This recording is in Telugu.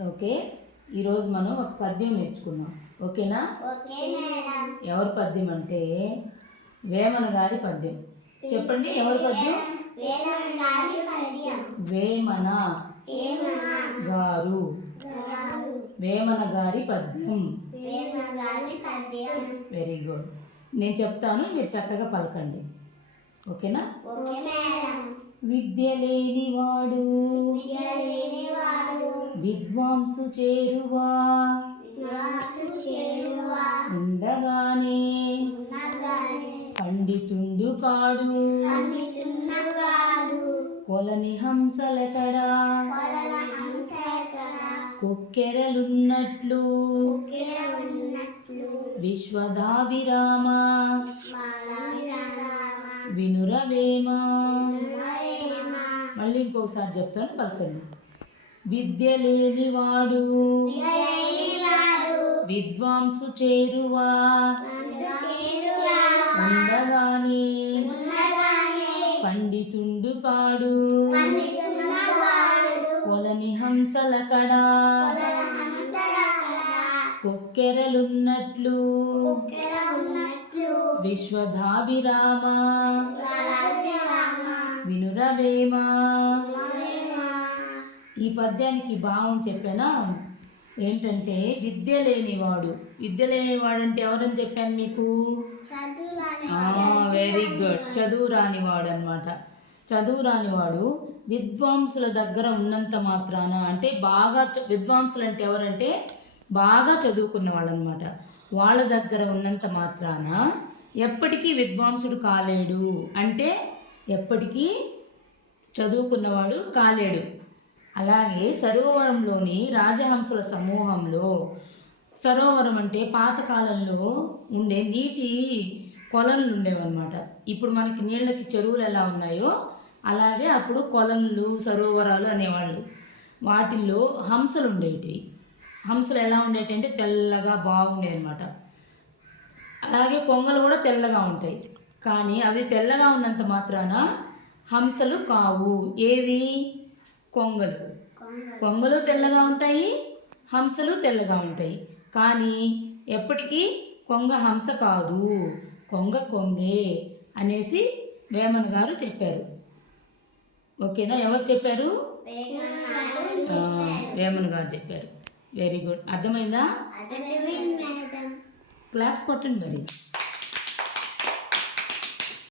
ఓకే? ఈరోజు మనం ఒక పద్యం నేర్చుకున్నాం ఓకేనా? ఎవరి పద్యం అంటే? వేమన గారి పద్యం. చెప్పండి ఎవరి పద్యం? వేమన గారు వేమన గారి. పద్యం. Very good. నేను చెప్తాను మీరు చక్కగా పలకండి. ఓకేనా? విద్య లేనివాడు విద్య లేనివాడు విద్వాంసు చేరువా? ఉండగానే పండితుండు కాడు. కొలని హంసలకడా కొక్కెరలున్నట్లు. విశ్వదాభిరామ. వినురవేమ. మళ్ళీ ఇంకొకసారి చెప్తాను పలకండి. విద్య లేనివాడు. విద్వాంసు చేరువా. చేరువాడు పండితుండు కాడు. కొలని హంసల కడా. కొక్కెరలున్నట్లు. కుక్కిర విశ్వధాభిరామ. వినురవేమ. ఈ పద్యానికి భావం చెప్పానా? ఏంటంటే విద్య లేనివాడు. విద్య లేనివాడు అంటే ఎవరని చెప్పాను మీకు? వెరీ గుడ్ చదువు రానివాడు అనమాట చదువు రానివాడు విద్వాంసుల దగ్గర ఉన్నంత మాత్రాన అంటే బాగా విద్వాంసులు అంటే ఎవరంటే బాగా చదువుకున్న వాళ్ళు అనమాట వాళ్ళ దగ్గర ఉన్నంత మాత్రాన ఎప్పటికీ విద్వాంసుడు కాలేడు. అంటే ఎప్పటికీ చదువుకున్నవాడు కాలేడు. అలాగే సరోవరంలోని రాజహంసుల సమూహంలో సరోవరం అంటే పాతకాలంలో ఉండే నీటి కొలనులు ఉండేవన్నమాట. ఇప్పుడు మనకి నీళ్ళకి చెరువులు ఎలా ఉన్నాయో అలాగే అప్పుడు కొలనులు సరోవరాలు అనేవాళ్ళు. వాటిల్లో హంసలు ఉండేవి హంసలు ఎలా ఉండేటి అంటే తెల్లగా బాగుండేవి అనమాట అలాగే కొంగలు కూడా తెల్లగా ఉంటాయి. కానీ అవి తెల్లగా ఉన్నంత మాత్రాన హంసలు కావు. ఏవి? కొంగలు. కొంగలు. తెల్లగా ఉంటాయి హంసలు తెల్లగా ఉంటాయి. కానీ ఎప్పటికీ కొంగ హంస కాదు. కొంగ కొంగే అనేసి వేమన్ గారు చెప్పారు. ఓకేనా? ఎవరు చెప్పారు? వేమన్ గారు చెప్పారు. వెరీ గుడ్ అర్థమైందా? క్లాప్స్ కొట్టండి మరి.